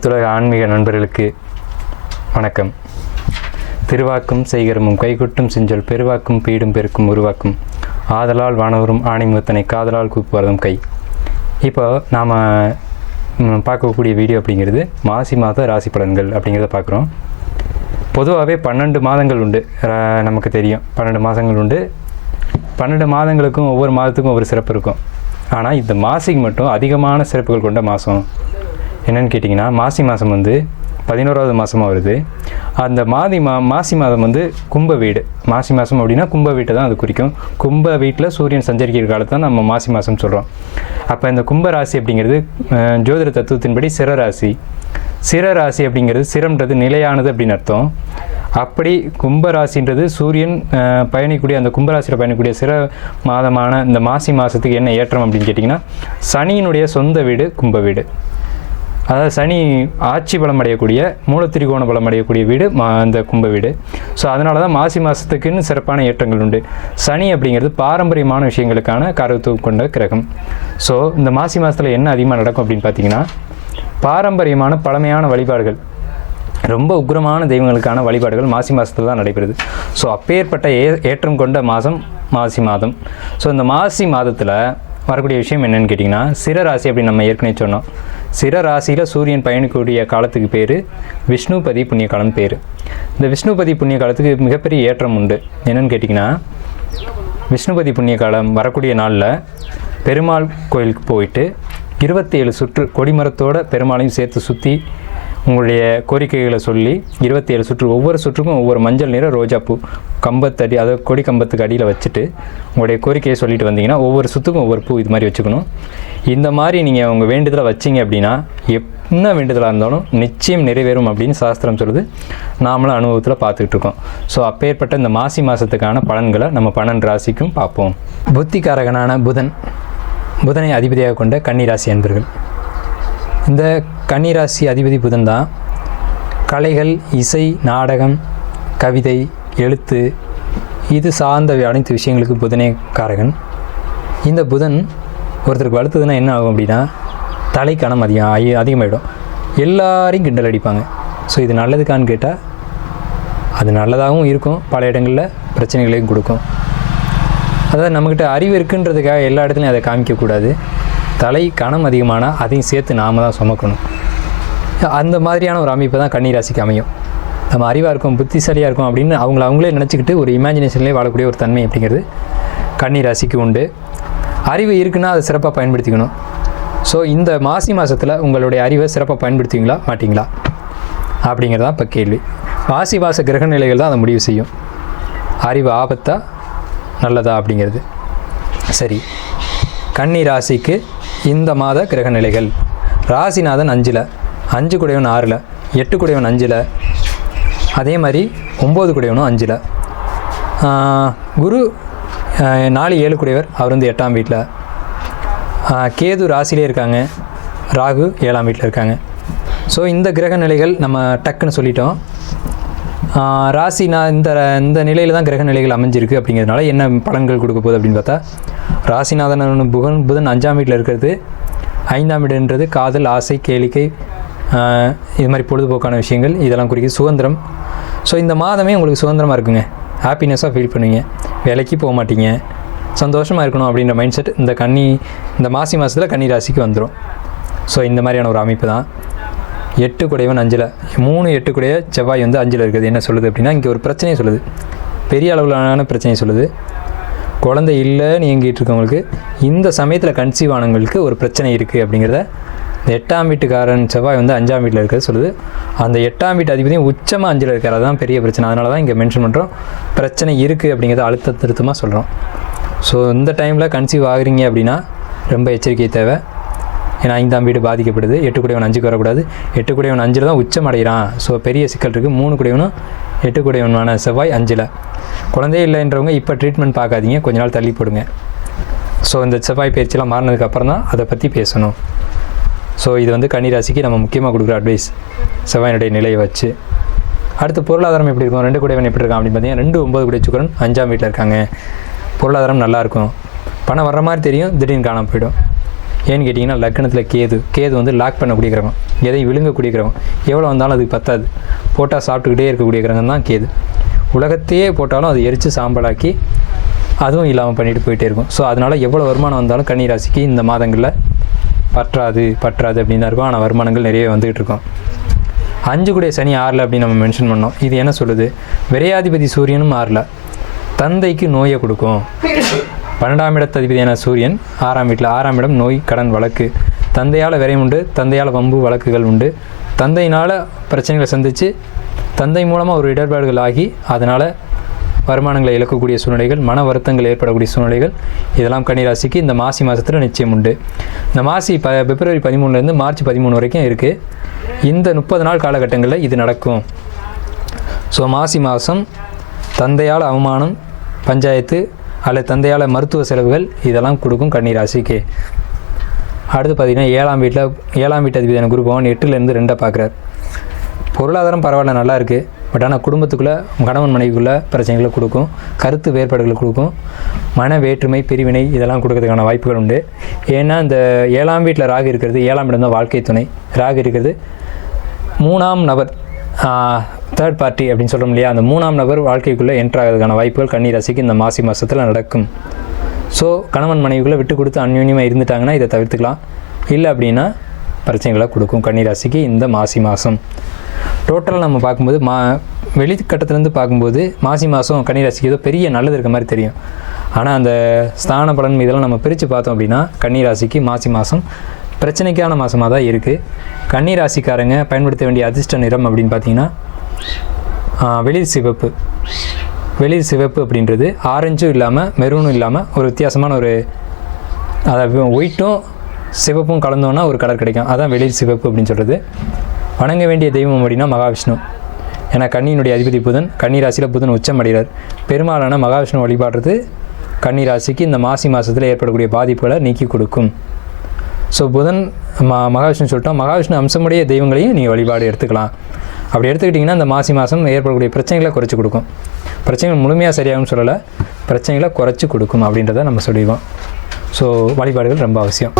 அனைத்துலக ஆன்மீக நண்பர்களுக்கு வணக்கம். திருவாக்கும் செய்கரமும் கைகொட்டும் செஞ்சொல் பெருவாக்கும் பீடும் பெருக்கும் உருவாக்கும் ஆதலால் வானவரும் ஆணைமுகத்தனை காதலால் கூப்புவதும் கை. இப்போ நாம் பார்க்கக்கூடிய வீடியோ அப்படிங்கிறது மாசி மாத ராசி பலன்கள் அப்படிங்கிறத பார்க்குறோம். பொதுவாகவே 12 மாதங்கள் உண்டு, நமக்கு தெரியும் 12 மாதங்கள் உண்டு. 12 மாதங்களுக்கும் ஒவ்வொரு மாதத்துக்கும் ஒவ்வொரு சிறப்பு இருக்கும். ஆனால் இந்த மாசிக்கு மட்டும் அதிகமான சிறப்புகள் கொண்ட மாதம் என்னென்னு கேட்டிங்கன்னா, மாசி மாதம் வந்து 11வது மாதமாக வருது. அந்த மாசி மாதம் வந்து கும்ப வீடு. மாசி மாதம் அப்படின்னா கும்ப வீட்டை தான் அது குறிக்கும். கும்ப வீட்டில் சூரியன் சஞ்சரிக்கிற காலத்தை தான் நம்ம மாசி மாதம் சொல்கிறோம். அப்போ இந்த கும்ப ராசி அப்படிங்கிறது ஜோதிட தத்துவத்தின்படி சிரராசி. சிரராசி அப்படிங்கிறது சிரம்ன்றது நிலையானது அப்படின்னு அர்த்தம். அப்படி கும்பராசின்றது சூரியன் பயணிக்கூடிய அந்த கும்பராசியில் பயணிக்கூடிய சிற மாதமான இந்த மாசி மாதத்துக்கு என்ன ஏற்றம் அப்படின்னு கேட்டிங்கன்னா, சனியினுடைய சொந்த வீடு கும்ப வீடு. அதாவது சனி ஆட்சி பலம் அடையக்கூடிய மூலத்திரிகோண பலம் அடையக்கூடிய வீடு அந்த கும்ப வீடு. ஸோ அதனால தான் மாசி மாதத்துக்குன்னு சிறப்பான ஏற்றங்கள் உண்டு. சனி அப்படிங்கிறது பாரம்பரியமான விஷயங்களுக்கான காரகத்துவம் கொண்ட கிரகம். ஸோ இந்த மாசி மாதத்தில் என்ன அதிகமாக நடக்கும் அப்படின்னு பார்த்தீங்கன்னா, பாரம்பரியமான பழமையான வழிபாடுகள், ரொம்ப உக்ரமான தெய்வங்களுக்கான வழிபாடுகள் மாசி மாதத்தில் தான் நடைபெறுது. ஸோ அப்பேற்பட்ட ஏற்றம் கொண்ட மாதம் மாசி மாதம். ஸோ இந்த மாசி மாதத்தில் வரக்கூடிய விஷயம் என்னென்னு கேட்டிங்கன்னா, சிரராசி அப்படின்னு நம்ம ஏற்கனவே சொன்னோம். சிரராசியில் சூரியன் பயணிக்கக்கூடிய காலத்துக்கு பேர் விஷ்ணுபதி புண்ணிய காலம் பேர். இந்த விஷ்ணுபதி புண்ணிய காலத்துக்கு மிகப்பெரிய ஏற்றம் உண்டு. என்னென்னு கேட்டிங்கன்னா, விஷ்ணுபதி புண்ணிய காலம் வரக்கூடிய நாளில் பெருமாள் கோயிலுக்கு போயிட்டு 27 சுற்று கொடிமரத்தோட பெருமாளையும் சேர்த்து சுற்றி உங்களுடைய கோரிக்கைகளை சொல்லி 27 சுற்று, ஒவ்வொரு சுற்றுக்கும் ஒவ்வொரு மஞ்சள் நிற ரோஜாப்பூ கம்பத்தடி, அதாவது கொடி கம்பத்துக்கு அடியில் வச்சுட்டு உங்களுடைய கோரிக்கையை சொல்லிட்டு வந்தீங்கன்னா ஒவ்வொரு சுற்றுக்கும் ஒவ்வொரு பூ இது மாதிரி வச்சுக்கணும். இந்த மாதிரி நீங்கள் உங்கள் வேண்டுதலை வச்சிங்க அப்படின்னா என்ன வேண்டுதலாக இருந்தாலும் நிச்சயம் நிறைவேறும் அப்படின்னு சாஸ்திரம் சொல்லுது. நாமளும் அனுபவத்தில் பார்த்துக்கிட்டு இருக்கோம். ஸோ அப்பேற்பட்ட இந்த மாசி மாதத்துக்கான பலன்களை நம்ம 12 ராசிக்கும் பார்ப்போம். புத்திகாரகனான புதனை அதிபதியாக கொண்ட கன்னிராசி அன்பர்கள். இந்த கன்னிராசி அதிபதி புதன் தான் கலைகள், இசை, நாடகம், கவிதை, எழுத்து இது சார்ந்த அனைத்து விஷயங்களுக்கு புதனே காரகன். இந்த புதன் ஒருத்தருக்கு வளர்த்ததுன்னா என்ன ஆகும் அப்படின்னா, தலைக்கணம் அதிகமாகிடும். எல்லாரையும் கிண்டல் அடிப்பாங்க. ஸோ இது நல்லதுக்கான்னு கேட்டால் அது நல்லதாகவும் இருக்கும், பல இடங்களில் பிரச்சனைகளையும் கொடுக்கும். அதாவது நம்மக்கிட்ட அறிவு இருக்குன்றதுக்காக எல்லா இடத்துலையும் அதை காமிக்கக்கூடாது. தலை கணம் அதிகமானால் அதையும் சேர்த்து நாம் தான் சுமக்கணும். அந்த மாதிரியான ஒரு அமைப்பு தான் கன்னிராசிக்கு அமையும். நம்ம அறிவாக இருக்கும், புத்திசாலியாக இருக்கும் அப்படின்னு அவங்களே நினச்சிக்கிட்டு ஒரு இமேஜினேஷன்லேயே வாழக்கூடிய ஒரு தன்மை அப்படிங்கிறது கன்னிராசிக்கு உண்டு. அறிவு இருக்குன்னா அதை சிறப்பாக பயன்படுத்திக்கணும். ஸோ இந்த மாசி மாதத்தில் உங்களுடைய அறிவை சிறப்பாக பயன்படுத்துவீங்களா மாட்டிங்களா அப்படிங்கிறதான் இப்போ கேள்வி. மாசி மாத கிரக நிலைகள் தான் அதை முடிவு செய்யும். அறிவு ஆபத்தா நல்லதா அப்படிங்கிறது. சரி, கன்னி ராசிக்கு இந்த மாத கிரக நிலைகள். ராசிநாதன் 5ல், 5 குடையவன் 6ல், 8 குடையவன் 5ல், அதே மாதிரி 9 குடையவனும் 5ல். குரு 4 7 குடையவர், அவர் வந்து 8ஆம் வீட்டில். கேது ராசிலே இருக்காங்க, ராகு 7ஆம் வீட்டில் இருக்காங்க. ஸோ இந்த கிரக நிலைகள் நம்ம டக்குன்னு சொல்லிட்டோம். ராசி இந்த நிலையில் தான் கிரக நிலைகள் அமைஞ்சிருக்கு. அப்படிங்கிறதுனால என்ன பலன்கள் கொடுக்க போகுது அப்படின்னு பார்த்தா, ராசிநாதன் புதன் 5ஆம் வீட்டில் இருக்கிறது. 5ஆம் வீடுன்றது காதல், ஆசை, கேளிக்கை, இது மாதிரி பொழுதுபோக்கான விஷயங்கள் இதெல்லாம் குறிக்குது. சுதந்திரம். ஸோ இந்த மாதமே உங்களுக்கு சுதந்திரமாக இருக்குங்க. ஹாப்பினஸ்ஸாக ஃபீல் பண்ணுவீங்க. வேலைக்கு போக மாட்டீங்க, சந்தோஷமாக இருக்கணும் அப்படின்ற மைண்ட் செட் இந்த மாசி மாதத்தில் கன்னி ராசிக்கு வந்துடும். ஸோ இந்த மாதிரியான ஒரு அமைப்பு தான். 8 குடையவன் 5ல், 3 8 குடைய செவ்வாய் வந்து 5ல் இருக்குது. என்ன சொல்லுது அப்படின்னா, இங்கே ஒரு பிரச்சனையை சொல்லுது, பெரிய அளவிலான பிரச்சனையை சொல்லுது. குழந்தை இல்லைன்னு இயங்கிட்டு இருக்கவங்களுக்கு, இந்த சமயத்தில் கன்சீவ் ஆனவங்களுக்கு ஒரு பிரச்சனை இருக்குது அப்படிங்கிறத இந்த 8ஆம் வீட்டுக்காரன் செவ்வாய் வந்து 5ஆம் வீட்டில் இருக்கிறது சொல்லுது. அந்த 8ஆம் வீட்டு அதிபதியும் உச்சமாக 5ல் இருக்கார். அதுதான் பெரிய பிரச்சனை. அதனால தான் இங்கே மென்ஷன் பண்ணுறோம், பிரச்சனை இருக்குது அப்படிங்கிறத அழுத்தமாக சொல்கிறோம். ஸோ இந்த டைமில் கன்சீவ் ஆகுறீங்க அப்படின்னா ரொம்ப எச்சரிக்கை தேவை. ஏன்னா 5ஆம் வீடு பாதிக்கப்படுது. 8 குடையவன் 5க்கு வரக்கூடாது. 8 குடையவன் 5ல் தான் உச்சம் அடைகிறான். ஸோ பெரிய சிக்கல் இருக்குது. 3 குடையவனும் 8 குடையவனான செவ்வாய் 5ல். குழந்தையே இல்லைன்றவங்க இப்போ ட்ரீட்மெண்ட் பார்க்காதீங்க, கொஞ்ச நாள் தள்ளி போடுங்க. ஸோ இந்த செவ்வாய் பயிற்சியெல்லாம் மாறினதுக்கப்புறம் தான் அதை பற்றி பேசணும். ஸோ இது வந்து கன்னிராசிக்கு நம்ம முக்கியமாக கொடுக்குற அட்வைஸ், செவ்வாயினுடைய நிலையை வச்சு. அடுத்து பொருளாதாரம் எப்படி இருக்கும், 2 குடையவன் எப்படி இருக்கான் அப்படின்னு பார்த்தீங்கன்னா, 2 9 குடைய சுக்கிரன் 5ஆம் வீட்டில் இருக்காங்க. பொருளாதாரம் நல்லாயிருக்கும். பணம் வர்ற மாதிரி தெரியும், திடீர்னு காணாமல் போயிடும். ஏன்னு கேட்டிங்கன்னா லக்னத்தில் கேது வந்து லாக் பண்ணக்கூடிய கிரகம், எதையும் விழுங்கக்கூடிய கிரகம், எவ்வளோ வந்தாலும் அதுக்கு பத்தாது, போட்டால் சாப்பிட்டுக்கிட்டே இருக்கக்கூடிய கிரகம் தான் கேது. உலகத்தையே போட்டாலும் அது எரித்து சாம்பலாக்கி அதுவும் இல்லாமல் பண்ணிட்டு போயிட்டே இருக்கும். ஸோ அதனால் எவ்வளோ வருமானம் வந்தாலும் கன்னி ராசிக்கு இந்த மாதங்களில் பற்றாது அப்படின்னு தான் இருக்கும். ஆனால் வருமானங்கள் நிறைய வந்துகிட்டு இருக்கும். 5 கூடிய சனி 6ல் அப்படின்னு நம்ம மென்ஷன் பண்ணோம். இது என்ன சொல்லுது? விரையாதிபதி சூரியனும் 6ல் தந்தைக்கு நோயை கொடுக்கும். 12ஆம் இடத்ததிபதியான சூரியன் 6ஆம் வீட்டில், 6ஆம் இடம் நோய், கடன், வழக்கு. தந்தையால் விரையும் உண்டு, தந்தையால் வம்பு வழக்குகள் உண்டு, தந்தையினால் பிரச்சனைகளை சந்தித்து தந்தை மூலமாக ஒரு இடர்பாடுகள் ஆகி அதனால் வருமானங்களை இழக்கக்கூடிய சூழ்நிலைகள், மன வருத்தங்கள் ஏற்படக்கூடிய சூழ்நிலைகள், இதெல்லாம் கன்னிராசிக்கு இந்த மாசி மாதத்தில் நிச்சயம் உண்டு. இந்த மாசி பிப்ரவரி 13லேருந்து மார்ச் 13 வரைக்கும் இருக்குது. இந்த 30 நாள் காலகட்டங்களில் இது நடக்கும். ஸோ மாசி மாதம் தந்தையால் அவமானம், பஞ்சாயத்து அல்லது தந்தையால் மருத்துவ செலவுகள் இதெல்லாம் கொடுக்கும் கன்னிராசிக்கு. அடுத்து பார்த்திங்கன்னா 7ஆம் வீட்டு அதிபதியான குரு பகவான் 8லேருந்து 2 பார்க்குறார். பொருளாதாரம் பரவாயில்ல, நல்லா இருக்குது. பட் ஆனால் குடும்பத்துக்குள்ளே கணவன் மனைவிக்குள்ளே பிரச்சனைகளை கொடுக்கும், கருத்து வேறுபாடுகளை கொடுக்கும், மன வேற்றுமை, பிரிவினை இதெல்லாம் கொடுக்கறதுக்கான வாய்ப்புகள் உண்டு. ஏன்னா இந்த 7ஆம் வீட்டில் ராகு இருக்கிறது, 7ஆம் இடம் தான் வாழ்க்கை துணை. ராகு இருக்கிறது 3ஆம் நபர், தேர்ட் பார்ட்டி அப்படின்னு சொல்கிறோம் இல்லையா, அந்த 3ஆம் நபர் வாழ்க்கைக்குள்ளே என்ட்ரு ஆகிறதுக்கான வாய்ப்புகள் கன்னிராசிக்கு இந்த மாசி மாதத்தில் நடக்கும். ஸோ கணவன் மனைவிக்குள்ளே விட்டு கொடுத்து அந்யோன்யமாக இருந்துட்டாங்கன்னா இதை தவிர்த்துக்கலாம். இல்லை அப்படின்னா பிரச்சனைகளை கொடுக்கும் கன்னிராசிக்கு இந்த மாசி மாதம். டோட்டலாக நம்ம பார்க்கும்போது வெளிக்கட்டத்துலேருந்து பார்க்கும்போது மாசி மாதம் கன்னிராசிக்கு ஏதோ பெரிய நல்லது இருக்க மாதிரி தெரியும். ஆனால் அந்த ஸ்தான பலன் இதெல்லாம் நம்ம பிரித்து பார்த்தோம் அப்படின்னா கன்னிராசிக்கு மாசி மாதம் பிரச்சனைக்கான மாதமாக தான் இருக்குது. கன்னிராசிக்காரங்க பயன்படுத்த வேண்டிய அதிர்ஷ்ட நிறம் அப்படின்னு பார்த்தீங்கன்னா வெளிர் சிவப்பு அப்படின்றது ஆரஞ்சும் இல்லாமல் மெரூனும் இல்லாமல் ஒரு வித்தியாசமான ஒரு, அதாவது ஒயிட்டும் சிவப்பும் கலந்தோன்னா ஒரு கலர் கிடைக்கும். அதான் வெளிர் சிவப்பு அப்படின்னு சொல்கிறது. வணங்க வேண்டிய தெய்வம் அப்படின்னா மகாவிஷ்ணு. ஏன்னா கன்னியினுடைய அதிபதி புதன், கன்னிராசியில் புதன் உச்சம் அடைகிறார். பெரும்பாலான மகாவிஷ்ணு வழிபாடுறது கன்னிராசிக்கு இந்த மாசி மாதத்தில் ஏற்படக்கூடிய பாதிப்புகளை நீக்கி கொடுக்கும். ஸோ புதன் மகாவிஷ்ணு சொல்லிட்டோம். மகாவிஷ்ணு அம்சமுடைய தெய்வங்களையும் நீங்கள் வழிபாடு எடுத்துக்கலாம். அப்படி எடுத்துக்கிட்டிங்கன்னா இந்த மாசி மாதம் ஏற்படக்கூடிய பிரச்சனைகளை குறைச்சி கொடுக்கும். பிரச்சனைகள் முழுமையாக சரியாகும்னு சொல்லலை, பிரச்சனைகளை குறைச்சி கொடுக்கும் அப்படின்றத நம்ம சொல்லிடுவோம். ஸோ வழிபாடுகள் ரொம்ப அவசியம்.